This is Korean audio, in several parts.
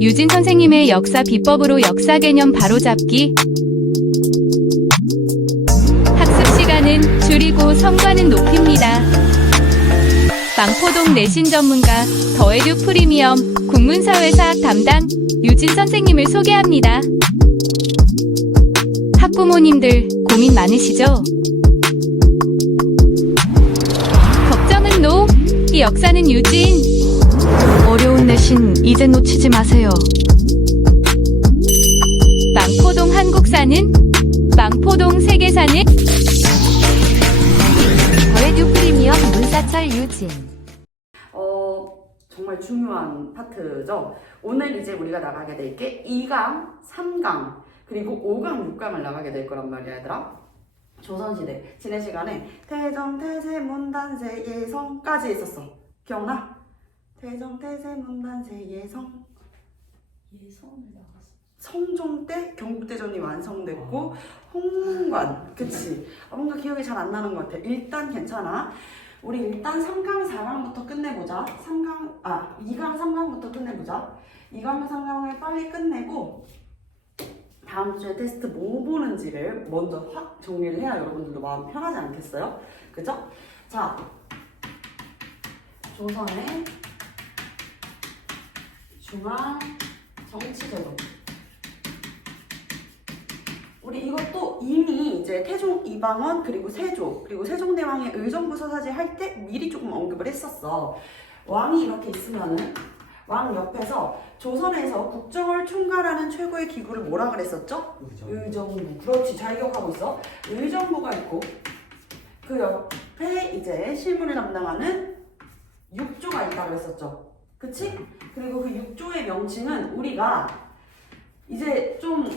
유진 선생님의 역사 비법으로 역사 개념 바로잡기. 학습 시간은 줄이고 성과는 높입니다. 망포동 내신 전문가 더에듀 프리미엄 국문사회사학 담당 유진 선생님을 소개합니다. 학부모님들 고민 많으시죠? 걱정은 노! 이 역사는 유진! 어려운 내신 이제 놓치지 마세요. 망포동 한국사는? 망포동 세계사는? 더에듀 프리미엄 문사철 유진. 정말 중요한 파트죠. 오늘 이제 우리가 나가게 될 게 2강, 3강, 그리고 5강, 6강을 나가게 될 거란 말이야, 얘들아. 조선시대. 지난 시간에 태정, 태세, 문단세, 예성까지 있었어. 기억나? 태정, 태세, 문단세, 예성. 예성을 나갔어. 성종 때 경국대전이 완성됐고 홍문관. 그치? 뭔가 기억이 잘 안 나는 것 같아. 일단 괜찮아. 우리 일단 3강, 4강부터 끝내보자. 2강, 3강부터 끝내보자. 2강, 3강을 빨리 끝내고 다음 주에 테스트 뭐 보는지를 먼저 확 정리를 해야 여러분들도 마음 편하지 않겠어요? 그죠? 자, 조선의 중앙 정치제도. 우리 이것도 이미 이제 태종 이방원 그리고 세조 그리고 세종대왕의 의정부 서사지 할 때 미리 조금 언급을 했었어. 왕이 이렇게 있으면은 왕 옆에서 조선에서 국정을 총괄하는 최고의 기구를 뭐라 그랬었죠? 의정부. 그렇지, 잘 기억하고 있어. 의정부가 있고 그 옆에 이제 실무를 담당하는 육조가 있다고 그랬었죠. 그치? 그리고 그 육조의 명칭은 우리가 이제 좀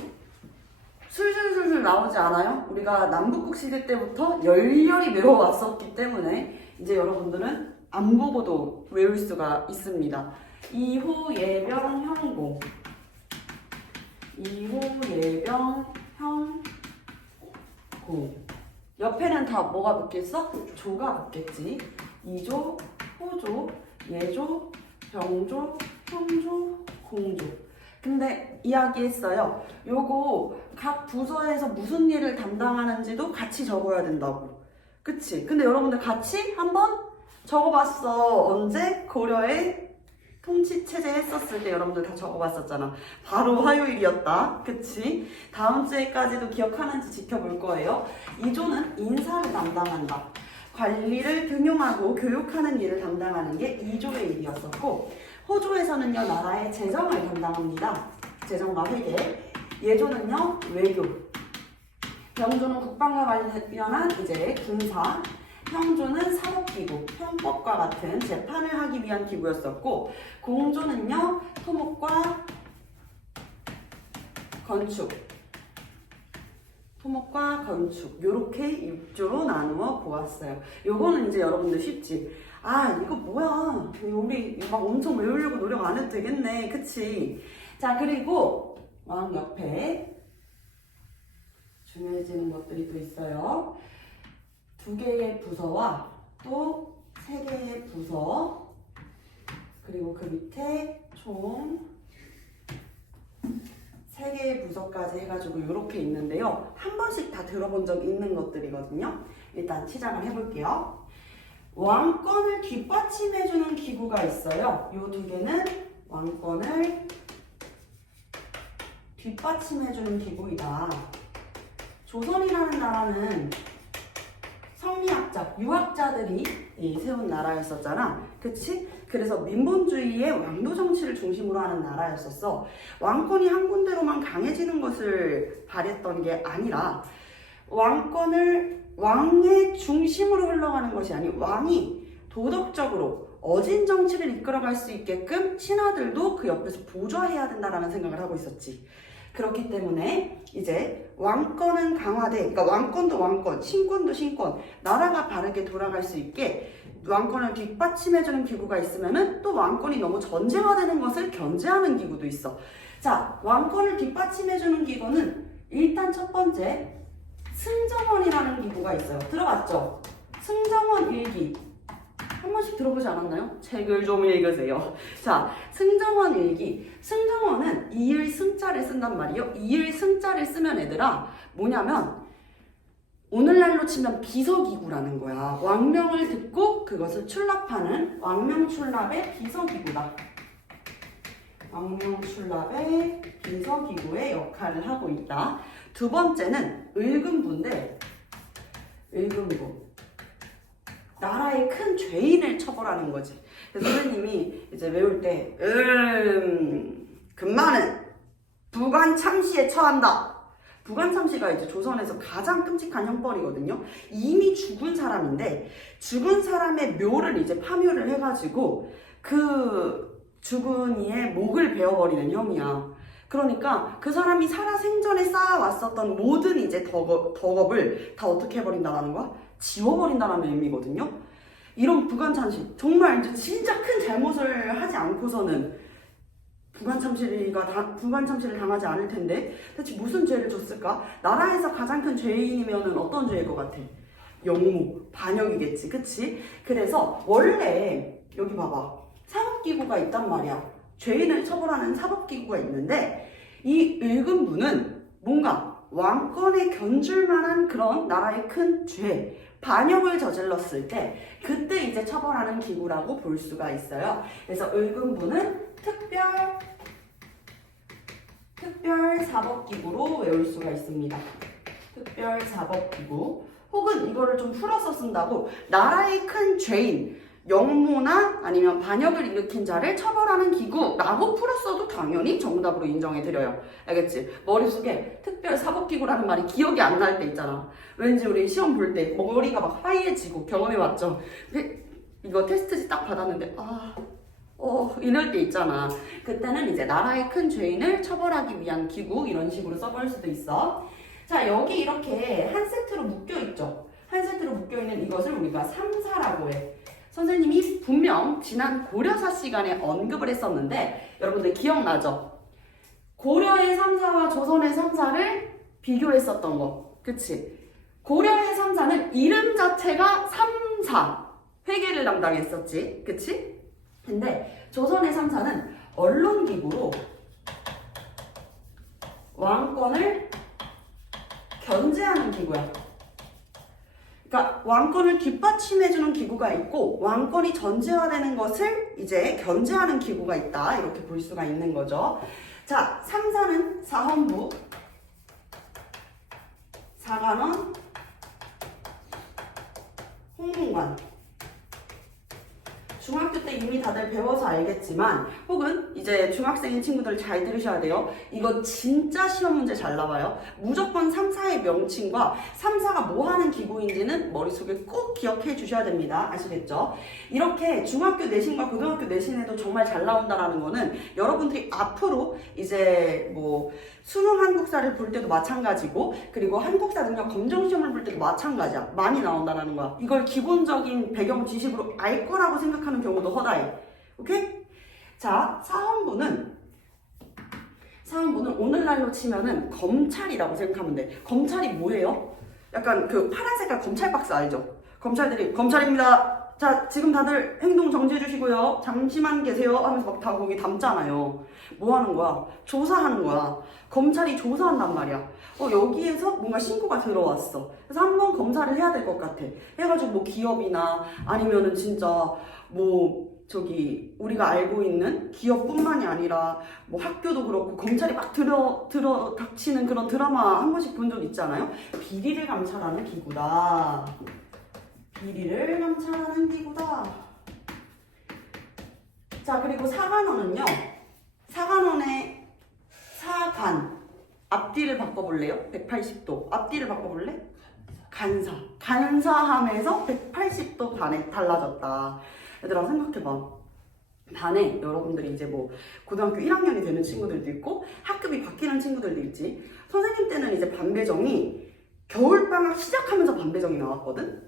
술술술술 나오지 않아요? 우리가 남북국 시대 때부터 열렬히 외워왔었기 때문에 이제 여러분들은 안 보고도 외울 수가 있습니다. 이호, 예병, 형고. 이호, 예병, 형고. 옆에는 다 뭐가 붙겠어? 조가 붙겠지. 이조, 호조, 예조, 병조, 형조, 공조. 근데 이야기했어요. 요거 각 부서에서 무슨 일을 담당하는지도 같이 적어야 된다고. 그치? 근데 여러분들 같이 한번 적어봤어. 언제? 고려의 통치체제 했었을 때 여러분들 다 적어봤었잖아. 바로 화요일이었다. 그치? 다음 주에까지도 기억하는지 지켜볼 거예요. 이조는 인사를 담당한다. 관리를 등용하고 교육하는 일을 담당하는 게 이조의 일이었었고, 호조에서는요, 나라의 재정을 담당합니다. 재정과 회계. 예조는요, 외교. 병조는 국방과 관련한 이제 군사. 형조는 사법기구, 형법과 같은 재판을 하기 위한 기구였었고, 공조는요, 토목과 건축. 토목과 건축. 요렇게 6조로 나누어 보았어요. 요거는 이제 여러분들 쉽지? 아, 이거 뭐야? 우리 막 엄청 외우려고 노력 안 해도 되겠네. 그치? 자, 그리고 왕 옆에 중요해지는 것들이 또 있어요. 2개의 부서와 또 3개의 부서, 그리고 그 밑에 총 3개의 부서까지 해가지고 이렇게 있는데요. 한 번씩 다 들어본 적 있는 것들이거든요. 일단 시작을 해볼게요. 왕권을 뒷받침해주는 기구가 있어요. 이 2개는 왕권을 뒷받침해주는 기구이다. 조선이라는 나라는 성리학자, 유학자들이 세운 나라였었잖아. 그치? 그래서 민본주의의 왕도 정치를 중심으로 하는 나라였었어. 왕권이 한 군데로만 강해지는 것을 바랬던 게 아니라 왕권을 왕의 중심으로 흘러가는 것이 아닌 왕이 도덕적으로 어진 정치를 이끌어갈 수 있게끔 신하들도 그 옆에서 보좌해야 된다라는 생각을 하고 있었지. 그렇기 때문에 이제 왕권은 강화돼, 그러니까 왕권도 왕권, 신권도 신권, 나라가 바르게 돌아갈 수 있게 왕권을 뒷받침해주는 기구가 있으면은 또 왕권이 너무 전쟁화되는 것을 견제하는 기구도 있어. 자, 왕권을 뒷받침해주는 기구는 일단 첫 번째 승정원이라는 기구가 있어요. 들어봤죠? 승정원 일기 한 번씩 들어보지 않았나요? 책을 좀 읽으세요. 자, 승정원 일기. 승정원은 이을 승자를 쓴단 말이에요. 이을 승자를 쓰면 얘들아 뭐냐면 오늘날로 치면 비서기구라는 거야. 왕명을 듣고 그것을 출납하는 왕명출납의 비서기구다. 왕명출납의 비서기구의 역할을 하고 있다. 두 번째는 을금부인데 을금부. 나라의 큰 죄인을 처벌하는 거지. 그래서 선생님이 이제 외울 때 금마는 부관참시에 처한다. 부관참시가 이제 조선에서 가장 끔찍한 형벌이거든요. 이미 죽은 사람인데 죽은 사람의 묘를 이제 파묘를 해가지고 그 죽은 이의 목을 베어버리는 혐의야. 그러니까 그 사람이 살아생전에 쌓아왔었던 모든 이제 덕업을 다 어떻게 해버린다라는 거야? 지워버린다라는 의미거든요. 이런 부관참시, 정말 이제 진짜 큰 잘못을 하지 않고서는 부관참시를 당하지 않을 텐데 대체 무슨 죄를 줬을까? 나라에서 가장 큰 죄인이면은 어떤 죄일 것 같아? 영무, 반역이겠지, 그치? 그래서 원래 여기 봐봐, 사법기구가 있단 말이야. 죄인을 처벌하는 사법기구가 있는데 이 을금부는 뭔가 왕권에 견줄 만한 그런 나라의 큰 죄, 반역을 저질렀을 때 그때 이제 처벌하는 기구라고 볼 수가 있어요. 그래서 을금부는 특별사법기구로 외울 수가 있습니다. 특별사법기구. 혹은 이거를 좀 풀어서 쓴다고 나라의 큰 죄인, 영무나 아니면 반역을 일으킨 자를 처벌하는 기구라고 풀었어도 당연히 정답으로 인정해드려요. 알겠지? 머릿속에 특별사법기구라는 말이 기억이 안 날 때 있잖아. 왠지 우리 시험 볼 때 머리가 막 하얘지고 경험해봤죠? 근데 이거 테스트지 딱 받았는데 이럴 때 있잖아. 그때는 이제 나라의 큰 죄인을 처벌하기 위한 기구 이런 식으로 써볼 수도 있어. 자, 여기 이렇게 한 세트로 묶여있죠? 한 세트로 묶여있는 이것을 우리가 3사라고 해. 선생님이 분명 지난 고려사 시간에 언급을 했었는데 여러분들 기억나죠? 고려의 3사와 조선의 3사를 비교했었던 거. 그치? 고려의 3사는 이름 자체가 3사. 회계를 담당했었지. 그치? 근데 조선의 3사는 언론기구로 왕권을 견제하는 기구야. 그러니까 왕권을 뒷받침해주는 기구가 있고 왕권이 전제화되는 것을 이제 견제하는 기구가 있다. 이렇게 볼 수가 있는 거죠. 자, 3사는 사헌부, 사관원, 홍문관. 중학교 때 이미 다들 배워서 알겠지만 혹은 이제 중학생인 친구들 잘 들으셔야 돼요. 이거 진짜 시험 문제 잘 나와요. 무조건 3사의 명칭과 3사가 뭐 하는 기구인지는 머릿속에 꼭 기억해 주셔야 됩니다. 아시겠죠? 이렇게 중학교 내신과 고등학교 내신에도 정말 잘 나온다라는 거는 여러분들이 앞으로 이제 뭐 수능 한국사를 볼 때도 마찬가지고 그리고 한국사 능력 검정시험을 볼 때도 마찬가지야. 많이 나온다라는 거야. 이걸 기본적인 배경 지식으로 알 거라고 생각하는 경우도 허다해. 오케이? 자, 사헌부는 오늘날로 치면은 검찰이라고 생각하면 돼. 검찰이 뭐예요? 약간 그 파란 색깔 검찰 박스 알죠? 검찰들이 검찰입니다. 자, 지금 다들 행동 정지해 주시고요. 잠시만 계세요 하면서 막 다 거기 담잖아요. 뭐 하는 거야? 조사하는 거야. 검찰이 조사한단 말이야. 여기에서 뭔가 신고가 들어왔어. 그래서 한번 검사를 해야 될 것 같아. 해가지고 뭐 기업이나 아니면은 진짜 뭐 저기 우리가 알고 있는 기업뿐만이 아니라 뭐 학교도 그렇고 검찰이 막 들어 닥치는 그런 드라마 한 번씩 본 적 있잖아요. 비리를 감찰하는 기구다. 비리를 감찰하는 기구다. 자, 그리고 사관원은요. 사관원의 사관 앞뒤를 바꿔볼래요? 180도 앞뒤를 바꿔볼래? 간사함에서 180도 반에 달라졌다. 얘들아 생각해봐. 반에 여러분들이 이제 뭐 고등학교 1학년이 되는 친구들도 있고 학급이 바뀌는 친구들도 있지. 선생님 때는 이제 반배정이 겨울방학 시작하면서 반배정이 나왔거든?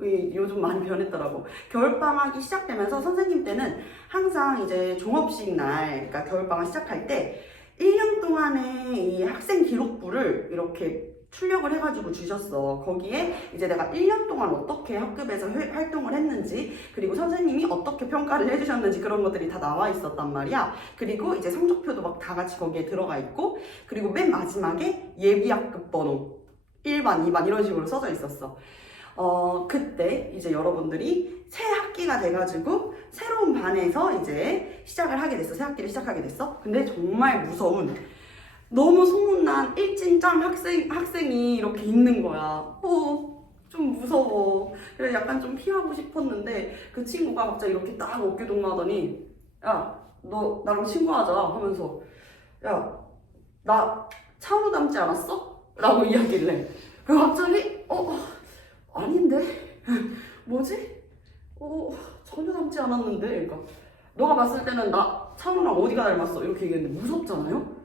요즘 많이 변했더라고. 겨울방학이 시작되면서 선생님 때는 항상 이제 종업식 날, 그러니까 겨울방학 시작할 때 1년 동안의 이 학생 기록부를 이렇게 출력을 해가지고 주셨어. 거기에 이제 내가 1년 동안 어떻게 학급에서 활동을 했는지, 그리고 선생님이 어떻게 평가를 해주셨는지 그런 것들이 다 나와 있었단 말이야. 그리고 이제 성적표도 막 다 같이 거기에 들어가 있고, 그리고 맨 마지막에 예비 학급 번호 1반, 2반 이런 식으로 써져 있었어. 그때 이제 여러분들이 새 학기가 돼가지고 새로운 반에서 이제 시작을 하게 됐어. 새 학기를 시작하게 됐어. 근데 정말 무서운, 너무 소문난 일진짱 학생이 이렇게 있는 거야. 좀 무서워. 그래서 약간 좀 피하고 싶었는데 그 친구가 갑자기 이렇게 딱 어깨 동무하더니, 야, 너 나랑 친구하자 하면서, 야, 나 차은우 닮지 않았어? 라고 이야기를 해. 그 갑자기 아닌데? 뭐지? 전혀 닮지 않았는데? 그러니까 너가 봤을 때는 나 차은우랑 어디가 닮았어? 이렇게 얘기했는데 무섭잖아요?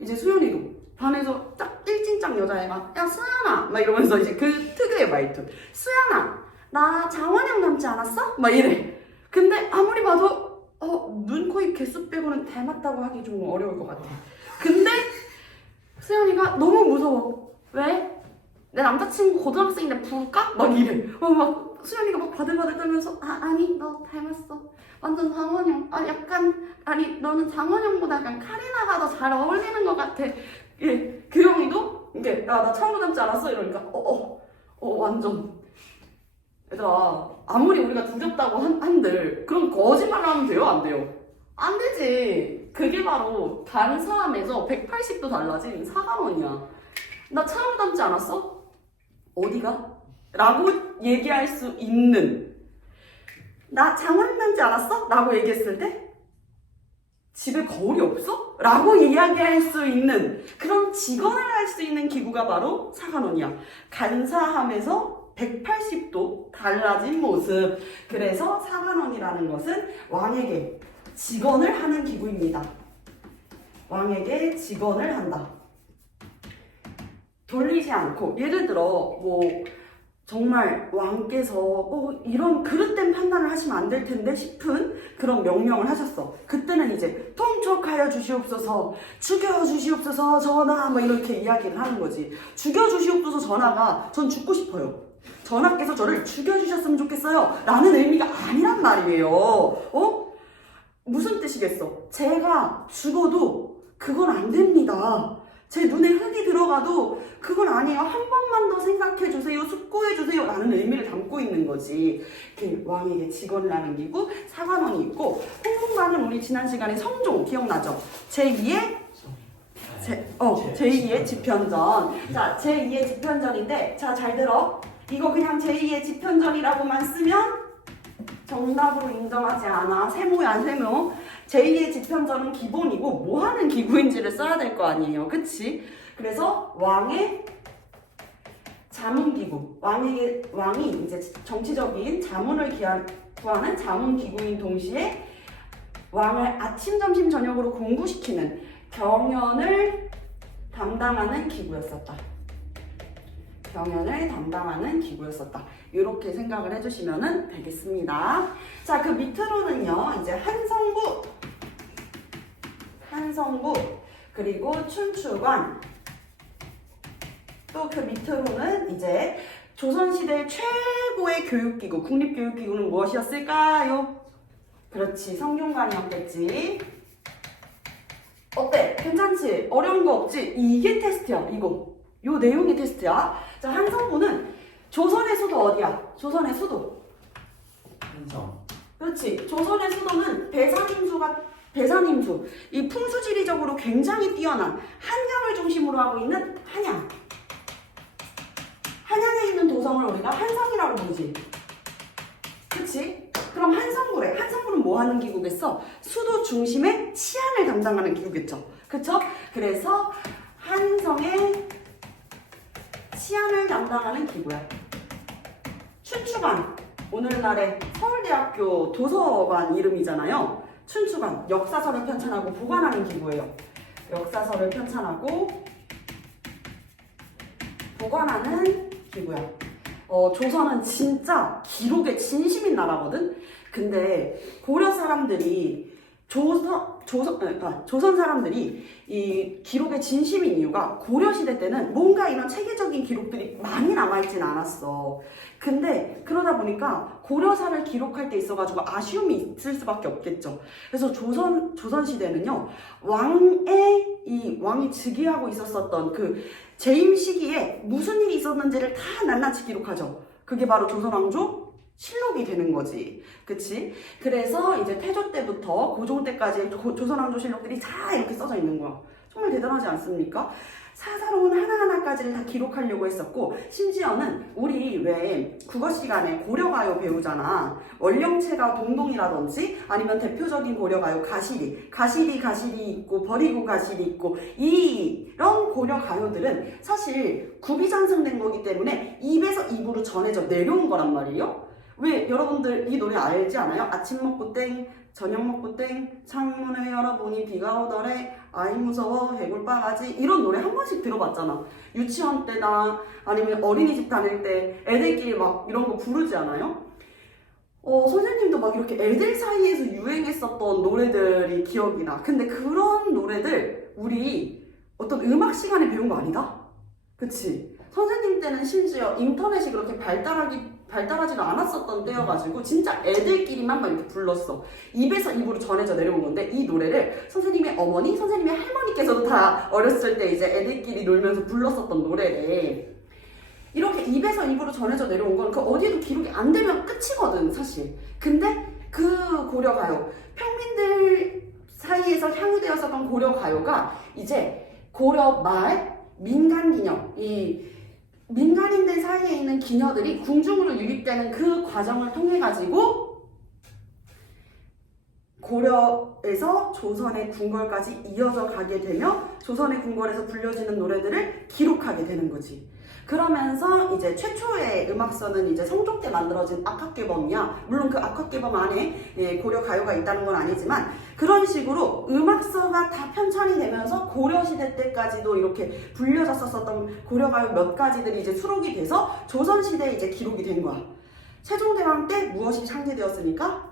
이제 수연이도 반에서 딱 일진짱 여자애가, 야 수연아 막 이러면서 이제 그 특유의 말투, 수연아 나 장원영 닮지 않았어? 막 이래. 근데 아무리 봐도 눈, 코, 입, 개수 빼고는 닮았다고 하기 좀 어려울 것 같아. 근데 수연이가 너무 무서워. 왜? 내 남자친구 고등학생인데 부를까? 막 이래. 막 수연이가 막 바들바들 떨면서, 아니 너 닮았어. 완전 장원영. 아니 너는 장원영보다 약간 카리나가 더 잘 어울리는 것 같아. 예, 규영이도 이게, 야 나 차은우 닮지 않았어? 이러니까 완전. 얘들아, 아무리 우리가 두렵다고 한들 그럼 거짓말을 하면 돼요? 안 돼요? 안 되지. 그게 바로 다른 사람에서 180도 달라진 사관원이야. 나 차은우 닮지 않았어? 어디가? 라고 얘기할 수 있는, 나 장원영 닮지 않았어? 라고 얘기했을 때 집에 거울이 없어? 라고 이야기할 수 있는 그런 직언을 할 수 있는 기구가 바로 사관원이야. 간사함에서 180도 달라진 모습. 그래서 사관원이라는 것은 왕에게 직언을 하는 기구입니다. 왕에게 직언을 한다. 돌리지 않고, 예를 들어 뭐 정말 왕께서 이런 그릇된 판단을 하시면 안 될 텐데 싶은 그런 명령을 하셨어. 그때는 이제 통촉하여 주시옵소서, 죽여주시옵소서 전하, 뭐 이렇게 이야기를 하는 거지. 죽여주시옵소서 전하가 전 죽고 싶어요. 전하께서 저를 죽여주셨으면 좋겠어요 라는 의미가 아니란 말이에요. 무슨 뜻이겠어? 제가 죽어도 그건 안 됩니다. 제 눈에 흙이 들어가도 그건 아니에요. 한 번만 더 생각해주세요. 숙고해주세요. 라는 의미를 담고 있는 거지. 왕에게 직언을 하는 기구, 사관원이 있고, 홍콩관은 우리 지난 시간에 성종 기억나죠? 제2의 집현전. 자, 제2의 집현전인데, 자, 잘 들어. 이거 그냥 제2의 집현전이라고만 쓰면 정답으로 인정하지 않아. 세모야, 세모. 제2의 집현전은 기본이고 뭐 하는 기구인지를 써야 될 거 아니에요. 그치? 그래서 왕의 자문기구. 왕이 이제 정치적인 자문을 구하는 자문기구인 동시에 왕을 아침, 점심, 저녁으로 공부시키는 경연을 담당하는 기구였었다. 경연을 담당하는 기구였었다. 이렇게 생각을 해주시면 되겠습니다. 자, 그 밑으로는요, 이제 한성부, 그리고 춘추관, 또 그 밑으로는 이제 조선시대 최고의 교육기구, 국립교육기구는 무엇이었을까요? 그렇지, 성균관이었겠지. 어때? 괜찮지? 어려운 거 없지? 이게 테스트야, 이거. 요 내용이 테스트야. 자, 한성부는 조선의 수도 어디야? 조선의 수도. 한성. 그렇지. 조선의 수도는 배산임수. 이 풍수지리적으로 굉장히 뛰어난 한양을 중심으로 하고 있는 한양. 한양에 있는 도성을 우리가 한성이라고 부르지. 그치? 그럼 한성부래. 한성부는 뭐 하는 기구겠어? 수도 중심의 치안을 담당하는 기구겠죠. 그쵸? 그래서 한성의 치안을 담당하는 기구야. 춘추관. 오늘날의 서울대학교 도서관 이름이잖아요. 춘추관. 역사서를 편찬하고 보관하는 기구예요. 역사서를 편찬하고 보관하는 기구야. 조선은 진짜 기록에 진심인 나라거든? 근데 고려 사람들이 조선 사람들이 이 기록에 진심인 이유가 고려시대 때는 뭔가 이런 체계적인 기록들이 많이 남아있진 않았어. 근데 그러다 보니까 고려사를 기록할 때 있어가지고 아쉬움이 있을 수밖에 없겠죠. 그래서 조선시대는요, 왕이 즉위하고 있었었던 그 재임 시기에 무슨 일이 있었는지를 다 낱낱이 기록하죠. 그게 바로 조선왕조 실록이 되는 거지. 그치? 그래서 이제 태조 때부터 고종 때까지 조선왕조 실록들이 다 이렇게 써져 있는 거야. 정말 대단하지 않습니까? 사사로운 하나하나까지를 다 기록하려고 했었고, 심지어는 우리 왜 국어 시간에 고려가요 배우잖아. 원령체가 동동이라든지 아니면 대표적인 고려가요 가시리 있고 버리고 가시리 있고, 이런 고려가요들은 사실 구비장성된 거기 때문에 입에서 입으로 전해져 내려온 거란 말이에요. 왜 여러분들 이 노래 알지 않아요? 아침 먹고 땡, 저녁 먹고 땡, 창문을 열어보니 비가 오더래, 아이 무서워 해골바가지, 이런 노래 한 번씩 들어봤잖아. 유치원 때나 아니면 어린이집 다닐 때 애들끼리 막 이런 거 부르지 않아요? 선생님도 막 이렇게 애들 사이에서 유행했었던 노래들이 기억이 나. 근데 그런 노래들 우리 어떤 음악 시간에 배운 거 아니다? 그치? 선생님 때는 심지어 인터넷이 그렇게 발달하지가 않았었던 때여가지고 진짜 애들끼리만 막 이렇게 불렀어. 입에서 입으로 전해져 내려온 건데, 이 노래를 선생님의 어머니, 선생님의 할머니께서도 다 어렸을 때 이제 애들끼리 놀면서 불렀었던 노래래. 이렇게 입에서 입으로 전해져 내려온 건 그 어디에도 기록이 안 되면 끝이거든, 사실. 근데 그 고려가요, 평민들 사이에서 향유되었었던 고려가요가 이제 고려 말 민간기녀, 이 민간인들 사이에 있는 기녀들이 궁중으로 유입되는 그 과정을 통해 가지고 고려에서 조선의 궁궐까지 이어져 가게 되며 조선의 궁궐에서 불려지는 노래들을 기록하게 되는 거지. 그러면서 이제 최초의 음악서는 이제 성종 때 만들어진 악학계범이야. 물론 그 악학계범 안에 고려 가요가 있다는 건 아니지만, 그런 식으로 음악서가 다 편찬이 되면서 고려시대 때까지도 이렇게 불려졌었던 고려가요 몇 가지들이 이제 수록이 돼서 조선시대에 이제 기록이 된 거야. 세종대왕 때 무엇이 창제되었으니까?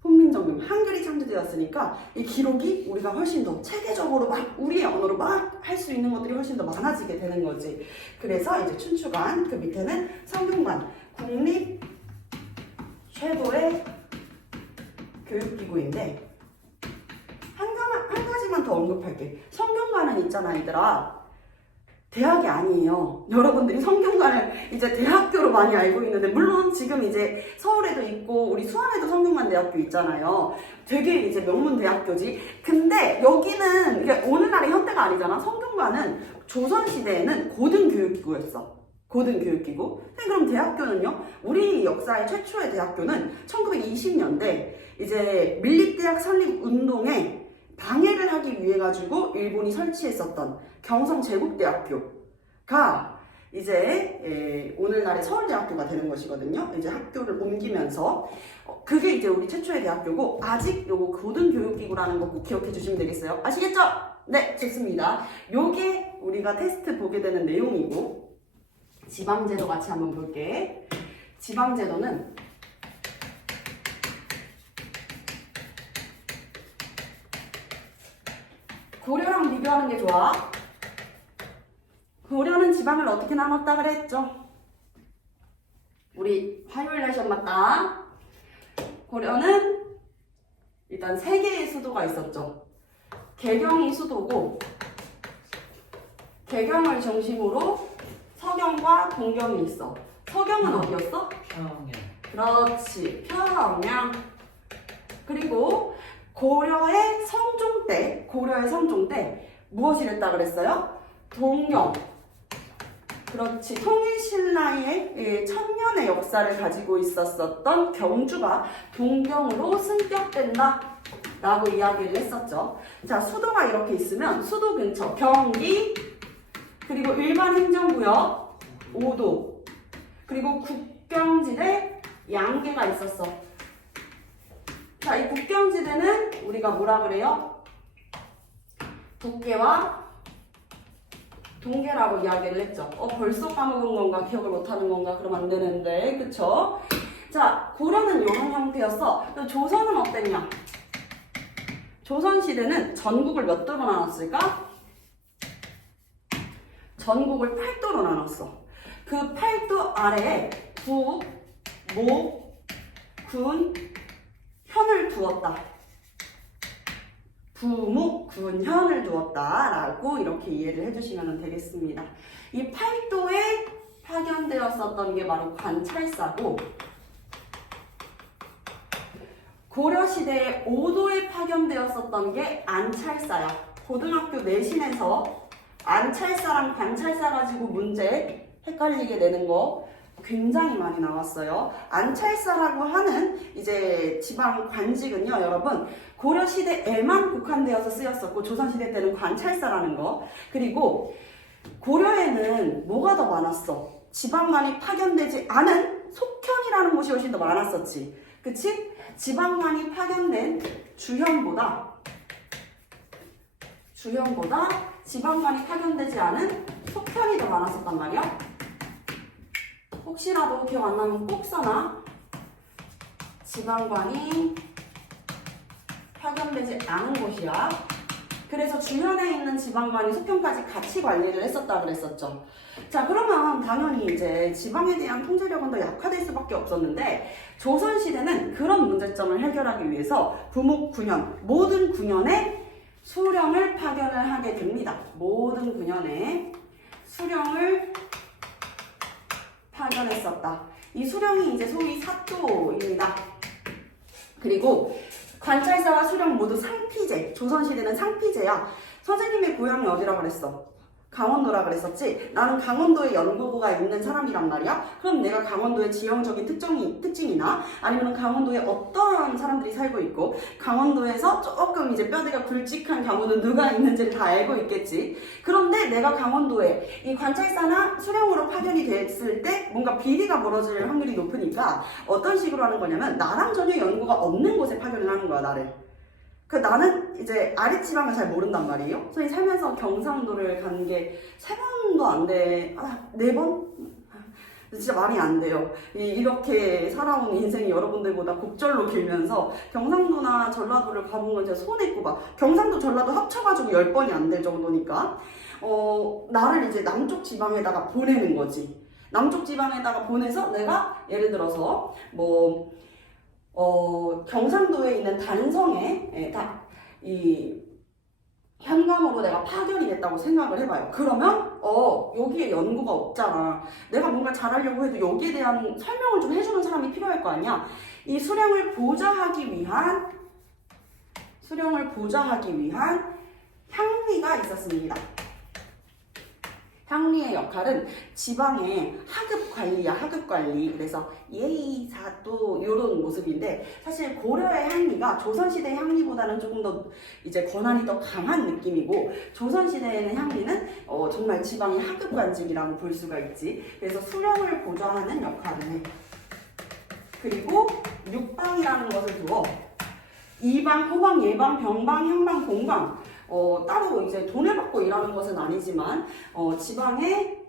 훈민정음, 한글이 창제되었으니까 이 기록이 우리가 훨씬 더 체계적으로 막 우리의 언어로 막 할 수 있는 것들이 훨씬 더 많아지게 되는 거지. 그래서 이제 춘추관, 그 밑에는 성균관, 국립 최고의 교육기구인데, 한 가지만 더 언급할게. 성균관은 있잖아, 얘들아. 대학이 아니에요. 여러분들이 성균관을 이제 대학교로 많이 알고 있는데, 물론 지금 이제 서울에도 있고 우리 수원에도 성균관 대학교 있잖아요. 되게 이제 명문 대학교지. 근데 여기는 이게 오늘날의 현대가 아니잖아. 성균관은 조선시대에는 고등교육기구였어. 고등교육기구. 근데 그럼 대학교는요? 우리 역사의 최초의 대학교는 1920년대 이제 밀립대학 설립 운동에 방해를 하기 위해 가지고 일본이 설치했었던 경성제국대학교가 이제 오늘날의 서울대학교가 되는 것이거든요. 이제 학교를 옮기면서 그게 이제 우리 최초의 대학교고, 아직 요거 고등교육기구라는 거 꼭 기억해 주시면 되겠어요. 아시겠죠? 네, 좋습니다. 요게 우리가 테스트 보게 되는 내용이고, 지방제도 같이 한번 볼게. 지방제도는 고려랑 비교하는 게 좋아. 고려는 지방을 어떻게 나눴다 그랬죠? 우리 화요일날 시험 봤다. 고려는 일단 3개의 수도가 있었죠. 개경이 수도고, 개경을 중심으로 서경과 동경이 있어. 서경은 어디였어? 평양. 그렇지, 평양. 그리고 고려의 성종 때 무엇이 됐다 그랬어요? 동경. 그렇지, 통일신라의 천년의 역사를 가지고 있었던 경주가 동경으로 승격된다 라고 이야기를 했었죠. 자, 수도가 이렇게 있으면 수도 근처 경기, 그리고 일반 행정구역 5도, 그리고 국경지대 양계가 있었어. 자, 이 국경지대는 우리가 뭐라 그래요? 북계와 동계라고 이야기를 했죠. 벌써 까먹은 건가, 기억을 못하는 건가, 그러면 안 되는데, 그쵸? 자, 고려는 이런 형태였어. 조선은 어땠냐? 조선시대는 전국을 몇 도로 나눴을까? 전국을 8도로 나눴어. 그 8도 아래에 부, 목, 군, 현을 두었다. 부목, 군, 현을 두었다라고 이렇게 이해를 해주시면 되겠습니다. 이 8도에 파견되었었던 게 바로 관찰사고, 고려시대에 5도에 파견되었었던 게 안찰사야. 고등학교 내신에서 안찰사랑 관찰사 가지고 문제 헷갈리게 되는 거 굉장히 많이 나왔어요. 안찰사라고 하는 이제 지방 관직은요, 여러분, 고려시대에만 국한되어서 쓰였었고, 조선시대 때는 관찰사라는 거. 그리고 고려에는 뭐가 더 많았어? 지방관이 파견되지 않은 속현이라는 곳이 훨씬 더 많았었지. 그치? 지방관이 파견된 주현보다 지방관이 파견되지 않은 속현이 더 많았었단 말이야. 혹시라도 기억 안 나면 꼭 써놔. 지방관이 파견되지 않은 곳이야. 그래서 주변에 있는 지방관이 속편까지 같이 관리를 했었다 그랬었죠. 자, 그러면 당연히 이제 지방에 대한 통제력은 더 약화될 수밖에 없었는데, 조선시대는 그런 문제점을 해결하기 위해서 부목 군현, 모든 군현에 수령을 파견을 하게 됩니다. 모든 군현에 수령을 파견했었다. 이 수령이 이제 소위 사또입니다. 그리고 관찰사와 수령 모두 상피제. 조선시대는 상피제야. 선생님의 고향이 어디라 그랬어? 강원도라 그랬었지? 나는 강원도에 연구부가 있는 사람이란 말이야? 그럼 내가 강원도의 지형적인 특징이나 아니면 강원도에 어떠한 사람들이 살고 있고, 강원도에서 조금 이제 뼈대가 굵직한 강원도 누가 있는지를 다 알고 있겠지. 그런데 내가 강원도에 이 관찰사나 수령으로 파견이 됐을 때 뭔가 비리가 벌어질 확률이 높으니까 어떤 식으로 하는 거냐면, 나랑 전혀 연구가 없는 곳에 파견을 하는 거야, 나를. 나는 이제 아랫지방을 잘 모른단 말이에요. 저희 살면서 경상도를 간 게 3번도 안 돼. 4번? 진짜 말이 안 돼요. 이렇게 살아온 인생이 여러분들보다 곡절로 길면서 경상도나 전라도를 가본 건 제가 손에 꼽아. 경상도, 전라도 합쳐가지고 10번이 안 될 정도니까. 나를 이제 남쪽 지방에다가 보내는 거지. 남쪽 지방에다가 보내서 내가 예를 들어서 경상도에 있는 단성에 이 현감으로 내가 파견이 됐다고 생각을 해봐요. 그러면 여기에 연구가 없잖아. 내가 뭔가 잘하려고 해도 여기에 대한 설명을 좀 해주는 사람이 필요할 거 아니야. 이 수령을 보좌하기 위한 향리가 있었습니다. 향리의 역할은 지방의 하급 관리야, 하급 관리. 그래서 예의, 사도 이런 모습인데, 사실 고려의 향리가 조선시대의 향리보다는 조금 더 이제 권한이 더 강한 느낌이고, 조선시대에는 향리는 정말 지방의 하급 관직이라고 볼 수가 있지. 그래서 수령을 보좌하는 역할을 해. 그리고 육방이라는 것을 두어 이방, 호방, 예방, 병방, 향방, 공방, 따로 이제 돈을 받고 일하는 것은 아니지만, 지방에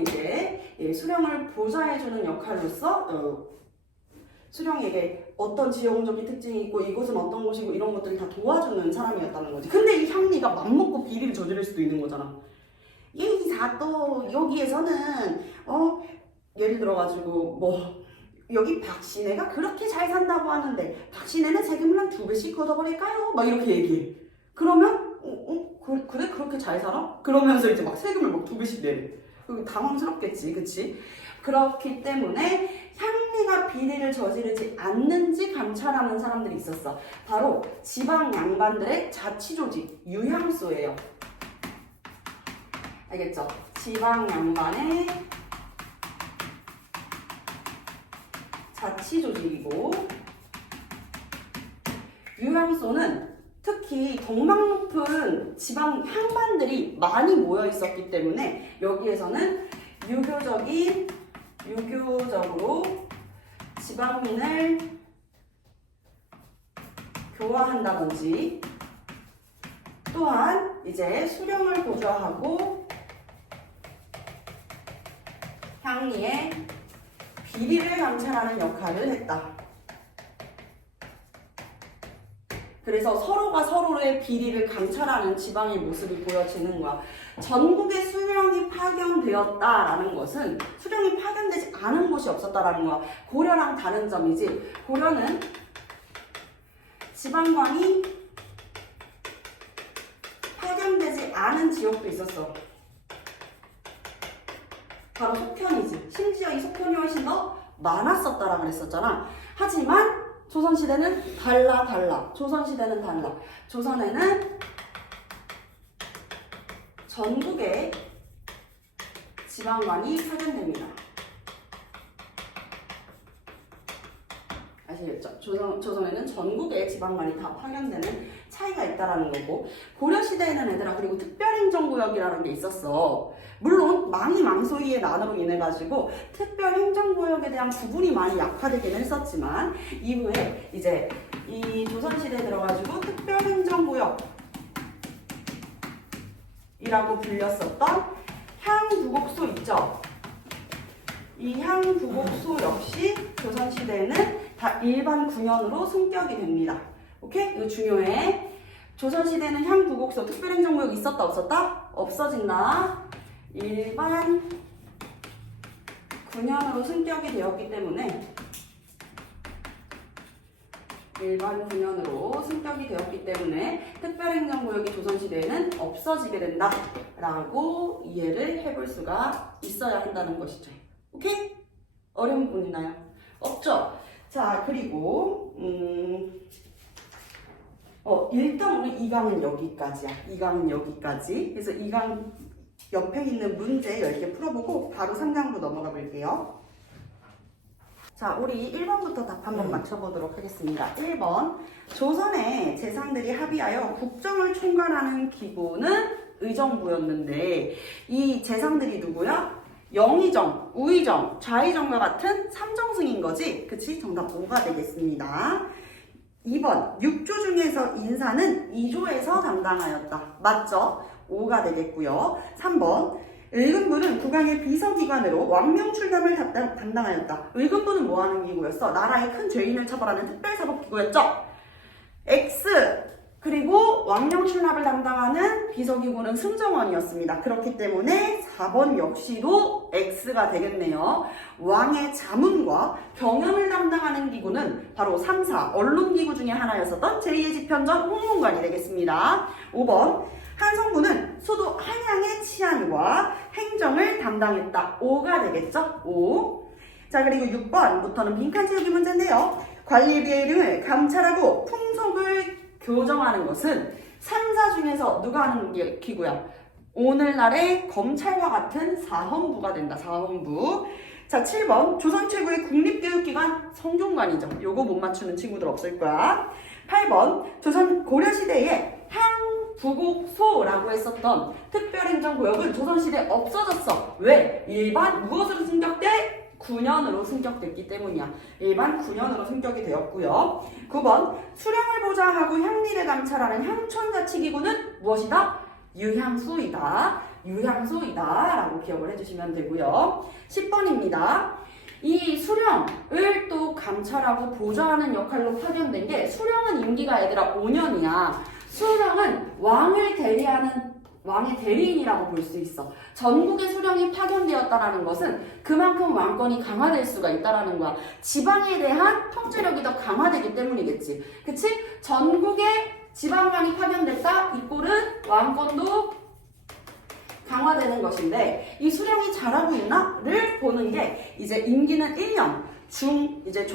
이제 수령을 보좌해주는 역할로서, 수령에게 어떤 지형적인 특징이 있고, 이곳은 어떤 곳이고, 이런 것들을 다 도와주는 사람이었다는 거지. 근데 이 향리가 맘먹고 비리를 저지를 수도 있는 거잖아. 이 사또 여기에서는, 예를 들어가지고, 여기 박신혜가 그렇게 잘 산다고 하는데 박신혜는 세금을 한 2배씩 걷어버릴까요? 막 이렇게 얘기해. 그러면 그래? 그렇게 잘 살아? 그러면서 이제 막 세금을 막 2배씩 내래. 당황스럽겠지, 그치? 그렇기 때문에 향리가 비리를 저지르지 않는지 감찰하는 사람들이 있었어. 바로 지방 양반들의 자치조직, 유향소예요. 알겠죠? 지방 양반의 자치조직이고, 유향소는 특히 덕망 높은 지방 향반들이 많이 모여 있었기 때문에 여기에서는 유교적으로 지방민을 교화한다든지, 또한 이제 수령을 보좌하고 향리의 비리를 감찰하는 역할을 했다. 그래서 서로가 서로의 비리를 감찰하는 지방의 모습이 보여지는 거야. 전국에 수령이 파견되었다라는 것은 수령이 파견되지 않은 곳이 없었다라는 거야. 고려랑 다른 점이지. 고려는 지방관이 파견되지 않은 지역도 있었어. 바로 속현이지. 심지어 이 속현이 훨씬 더 많았었다라고 그랬었잖아. 하지만 조선시대는 달라. 조선시대는 달라. 조선에는 전국에 지방관이 파견됩니다. 아시겠죠? 조선에는 전국에 지방관이 다 파견되는 차이가 있다라는 거고, 고려시대에는 얘들아 그리고 특별행정구역이라는 게 있었어. 물론 망이망소이의 난으로 인해 가지고 특별행정구역에 대한 구분이 많이 약화되긴 했었지만 이후에 이제 이 조선시대에 들어가지고 특별행정구역이라고 불렸었던 향부곡소 있죠? 이 향부곡소 역시 조선시대에는 다 일반 군현으로 승격이 됩니다. 오케이? 이거 중요해. 조선시대에는 향부곡소 특별행정구역 있었다 없었다? 없어진다. 일반 군현으로 승격이 되었기 때문에 특별행정구역이 조선시대에는 없어지게 된다라고 이해를 해볼 수가 있어야 한다는 것이죠. 오케이? 어려운 부분 있나요? 없죠? 자, 그리고 일단 우리 2강은 여기까지야. 2강은 여기까지. 그래서 2강 옆에 있는 문제 10개 풀어보고 바로 3강으로 넘어가 볼게요. 자, 우리 1번부터 답 한번 맞춰보도록 하겠습니다. 1번. 조선의 재상들이 합의하여 국정을 총괄하는 기구는 의정부였는데 이 재상들이 누구야? 영의정, 우의정, 좌의정과 같은 3정승인 거지? 그치? 정답 5가 되겠습니다. 2번. 6조 중에서 인사는 2조에서 담당하였다. 맞죠? 5가 되겠고요. 3번. 의금부는 국왕의 비서기관으로 왕명 출납을 담당하였다. 의금부는 뭐하는 기구였어? 나라의 큰 죄인을 처벌하는 특별사법기구였죠? X. 그리고 왕명 출납을 담당하는 비서기구는 승정원이었습니다. 그렇기 때문에 4번 역시도 X가 되겠네요. 왕의 자문과 경영을 담당하는 기구는 바로 3, 4 언론기구 중에 하나였었던 제2의 집현전 홍문관이 되겠습니다. 5번. 한성부는 수도 한양의 치안과 행정을 담당했다. 5가 되겠죠? 5. 자, 그리고 6번부터는 빈칸지우기 문제인데요. 관리비를 감찰하고 풍속을 교정하는 것은 3, 4 중에서 누가 하는 기구야? 오늘날의 검찰과 같은 사헌부가 된다. 사헌부. 자, 7번. 조선 최고의 국립교육기관 성균관이죠. 요거 못 맞추는 친구들 없을 거야. 8번. 조선 고려시대에 향부곡소라고 했었던 특별행정구역은 조선시대에 없어졌어. 왜? 일반 무엇으로 승격돼? 군현으로 승격됐기 때문이야. 일반 군현으로 승격이 되었고요. 9번. 수령을 보좌하고 향리를 감찰하는 향촌자치기구는 무엇이다? 유향소이다. 라고 기억을 해주시면 되고요. 10번입니다. 이 수령을 또 감찰하고 보좌하는 역할로 파견된 게, 수령은 임기가 얘들아 5년이야. 수령은 왕을 대리하는 왕의 대리인이라고 볼 수 있어. 전국에 수령이 파견되었다라는 것은 그만큼 왕권이 강화될 수가 있다라는 거야. 지방에 대한 통제력이 더 강화되기 때문이겠지. 그치? 전국에 지방관이 파견됐다? 이 꼴은 왕권도 강화되는 것인데, 이 수령이 잘하고 있나를 보는 게, 이제 임기는 1년, 이제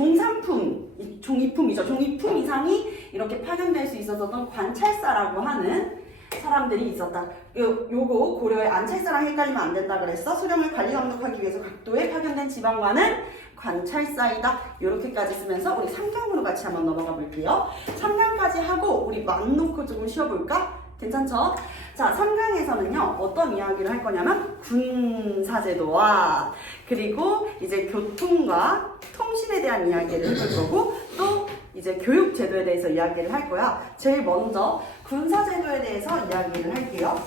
종이품이죠. 종이품 이상이 이렇게 파견될 수 있었던 관찰사라고 하는 사람들이 있었다. 요거 고려의 안찰사랑 헷갈리면 안 된다 그랬어. 수령을 관리 감독하기 위해서 각도에 파견된 지방관은 관찰사이다. 요렇게까지 쓰면서 우리 3강으로 같이 한번 넘어가 볼게요. 3강까지 하고 우리 맘 놓고 조금 쉬어볼까? 괜찮죠? 자, 3강에서는요, 어떤 이야기를 할 거냐면, 군사제도와, 그리고 이제 교통과 통신에 대한 이야기를 해볼 거고, 또 이제 교육제도에 대해서 이야기를 할 거야. 제일 먼저 군사제도에 대해서 이야기를 할게요.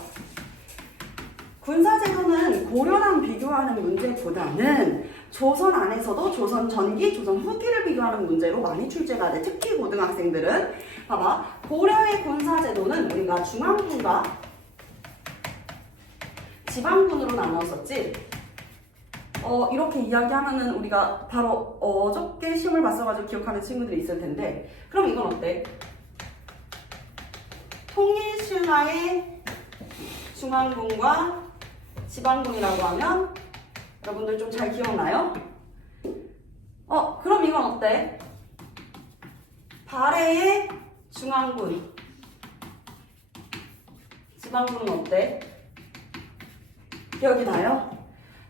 군사제도는 고려랑 비교하는 문제보다는 조선 안에서도 조선 전기, 조선 후기를 비교하는 문제로 많이 출제가 돼. 특히 고등학생들은. 봐봐. 고려의 군사제도는 우리가 중앙군과 지방군으로 나누었었지. 이렇게 이야기하면은 우리가 바로 어저께 시험을 봤어가지고 기억하는 친구들이 있을 텐데, 그럼 이건 어때? 통일신라의 중앙군과 지방군이라고 하면 여러분들 좀 잘 기억나요? 그럼 이건 어때? 발해의 중앙군, 지방군은 어때? 기억이 나요?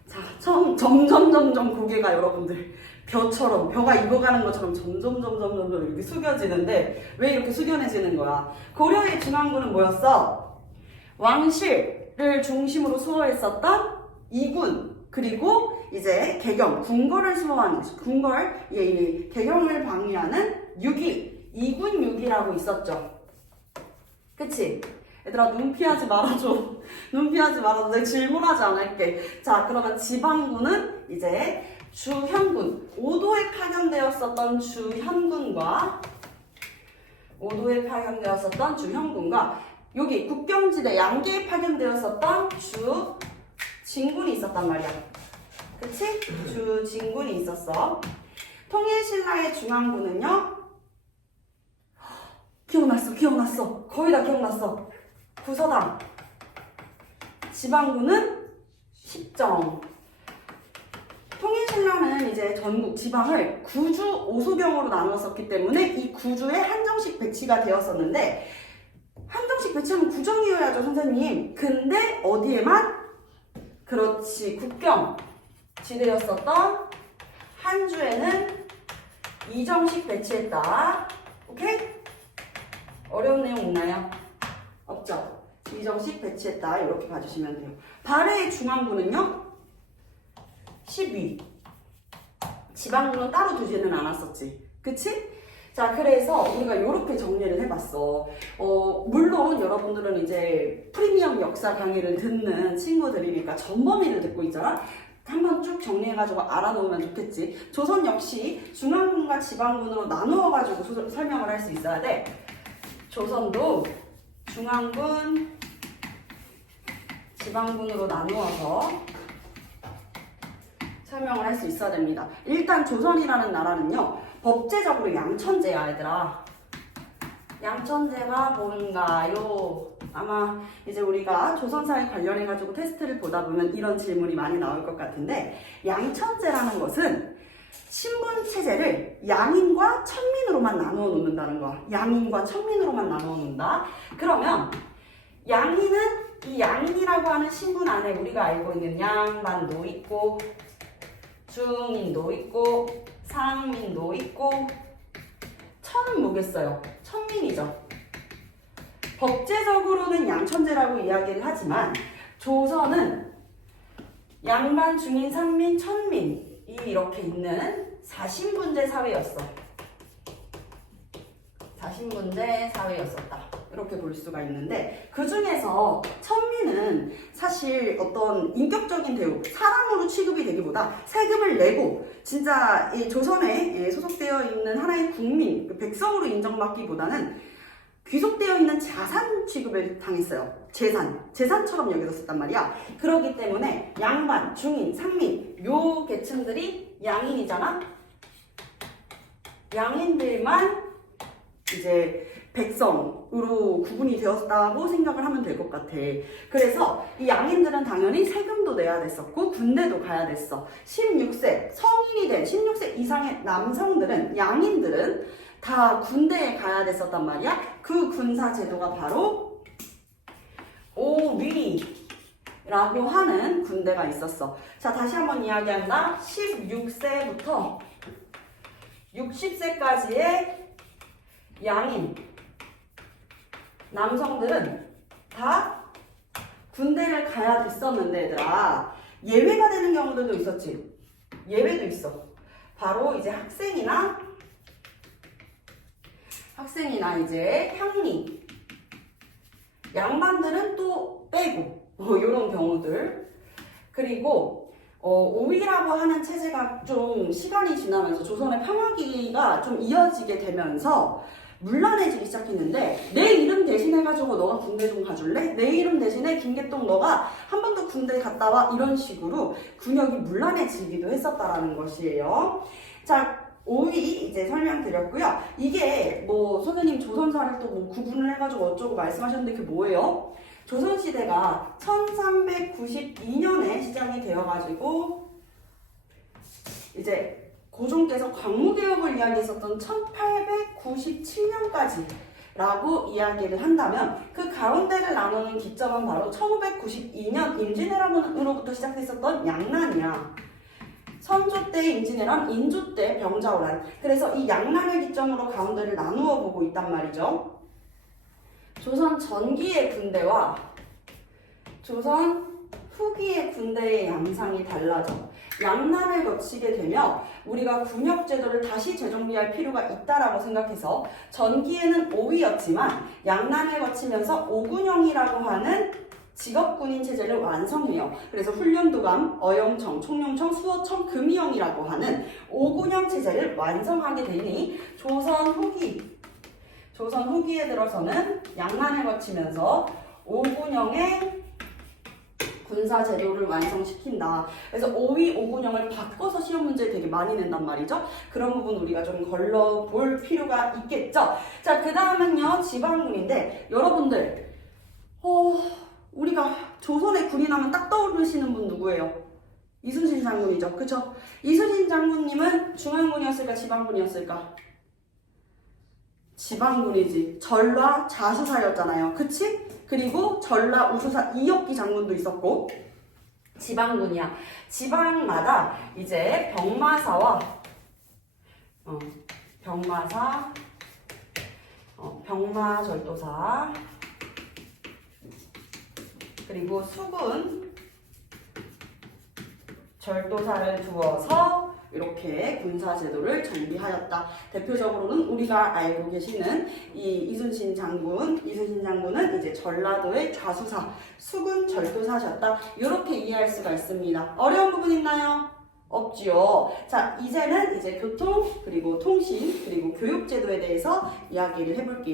자, 점점 고개가 여러분들 벼처럼, 벼가 익어가는 것처럼 점점 이렇게 숙여지는데 왜 이렇게 숙연해지는 거야? 고려의 중앙군은 뭐였어? 왕실을 중심으로 수호했었던 이군, 그리고 이제 개경, 궁궐을 수호하는, 개경을 방위하는 6위, 이군 6위라고 있었죠. 그치? 얘들아, 눈 피하지 말아줘. 눈 피하지 말아줘. 내가 질문하지 않을게. 자, 그러면 지방군은 이제 주현군, 오도에 파견되었었던 주현군과 여기 국경지대 양계에 파견되었었던 주진군이 있었단 말이야. 그치? 주진군이 있었어. 통일신라의 중앙군은요, 기억났어. 거의 다 기억났어. 구서당. 지방군은 십정. 통일신라는 이제 전국 지방을 구주 5소병으로 나눴었기 때문에 이 구주에 한정식 배치가 되었었는데, 한정식 배치하면 구정이어야죠, 선생님. 근데 어디에만? 그렇지, 국경 지대였었던 한주에는 이정식 배치했다. 오케이? 어려운 내용 있나요? 없죠? 이정식 배치했다. 이렇게 봐주시면 돼요. 발해의 중앙군은요, 10위. 지방군은 따로 두지는 않았었지. 그치? 자, 그래서 우리가 이렇게 정리를 해봤어. 물론 여러분들은 이제 프리미엄 역사 강의를 듣는 친구들이니까 전범위를 듣고 있잖아? 한번 쭉 정리해가지고 알아놓으면 좋겠지. 조선 역시 중앙군과 지방군으로 나누어가지고 설명을 할 수 있어야 돼. 조선도 중앙군, 지방군으로 나누어서 설명을 할 수 있어야 됩니다. 일단 조선이라는 나라는요, 법제적으로 양천제야, 얘들아. 양천제가 뭔가요? 아마 이제 우리가 조선사에 관련해가지고 테스트를 보다 보면 이런 질문이 많이 나올 것 같은데, 양천제라는 것은 신분체제를 양인과 천민으로만 나누어 놓는다는 거야. 양인과 천민으로만 나누어 놓는다. 그러면 양인은 이 양인이라고 하는 신분 안에 우리가 알고 있는 양반도 있고, 중인도 있고, 상민도 있고, 천은 뭐겠어요? 천민이죠. 법제적으로는 양천제라고 이야기를 하지만 조선은 양반, 중인, 상민, 천민이 이렇게 있는 사신분제 사회였어. 사신분제 사회였었다. 이렇게 볼 수가 있는데, 그 중에서 천민은 사실 어떤 인격적인 대우, 사람으로 취급이 되기보다 세금을 내고 진짜 이 조선에 소속되어 있는 하나의 국민, 백성으로 인정받기보다는 귀속되어 있는 자산 취급을 당했어요. 재산처럼 여겨졌단 말이야. 그렇기 때문에 양반, 중인, 상민 요 계층들이 양인이잖아. 양인들만 이제 백성으로 구분이 되었다고 생각을 하면 될 것 같아. 그래서 이 양인들은 당연히 세금도 내야 됐었고 군대도 가야 됐어. 16세 성인이 된 16세 이상의 남성들은, 양인들은 다 군대에 가야 됐었단 말이야. 그 군사 제도가 바로 오위라고 하는 군대가 있었어. 자, 다시 한번 이야기한다. 16세부터 60세까지의 양인 남성들은 다 군대를 가야 됐었는데, 얘들아, 예외가 되는 경우들도 있었지. 예외도 있어. 바로 이제 학생이나 이제 향리, 양반들은 또 빼고 이런 경우들. 그리고 오위라고 하는 체제가 좀 시간이 지나면서 조선의 평화기가 좀 이어지게 되면서 문란해지기 시작했는데 내 이름 대신해가지고 너가 군대 좀 가줄래? 내 이름 대신에 김계동 너가 한 번 더 군대 갔다 와 이런 식으로 군역이 문란해지기도 했었다라는 것이에요. 자 5위 이제 설명드렸고요. 이게 뭐 선생님 조선사를 또 뭐 구분을 해가지고 어쩌고 말씀하셨는데 그게 뭐예요? 조선시대가 1392년에 시작이 되어가지고 이제 고종께서 광무개혁을 이야기했었던 1897년까지 라고 이야기를 한다면 그 가운데를 나누는 기점은 바로 1592년 임진왜란으로부터 시작했었던 양난이야. 선조 때 임진왜란, 인조 때 병자호란. 그래서 이 양난을 기점으로 가운데를 나누어 보고 있단 말이죠. 조선 전기의 군대와 조선 후기의 군대의 양상이 달라져. 양난을 거치게 되면 우리가 군역 제도를 다시 재정비할 필요가 있다라고 생각해서 전기에는 5위였지만 양난을 거치면서 5군형이라고 하는 직업군인 체제를 완성해요. 그래서 훈련도감, 어영청, 총룡청, 수호청, 금이형이라고 하는 5군형 체제를 완성하게 되니 조선 후기에 들어서는 양난을 거치면서 5군형의 군사 제도를 완성시킨다. 그래서 5위 5군형을 바꿔서 시험 문제 되게 많이 낸단 말이죠. 그런 부분 우리가 좀 걸러볼 필요가 있겠죠. 자, 그 다음은요 지방군인데 여러분들 우리가 조선의 군인 하면 딱 떠오르시는 분 누구예요? 이순신 장군이죠. 그쵸? 이순신 장군님은 중앙군이었을까 지방군이었을까? 지방군이지. 전라 자수사였잖아요. 그치? 그리고 전라 우수사 이혁기 장군도 있었고 지방군이야. 지방마다 이제 병마사와 병마절도사 그리고 수군 절도사를 두어서 이렇게 군사제도를 정비하였다. 대표적으로는 우리가 알고 계시는 이 이순신 장군은 이제 전라도의 좌수사, 수군 절도사셨다. 이렇게 이해할 수가 있습니다. 어려운 부분 있나요? 없지요. 자, 이제는 이제 교통, 그리고 통신, 그리고 교육제도에 대해서 이야기를 해볼게요.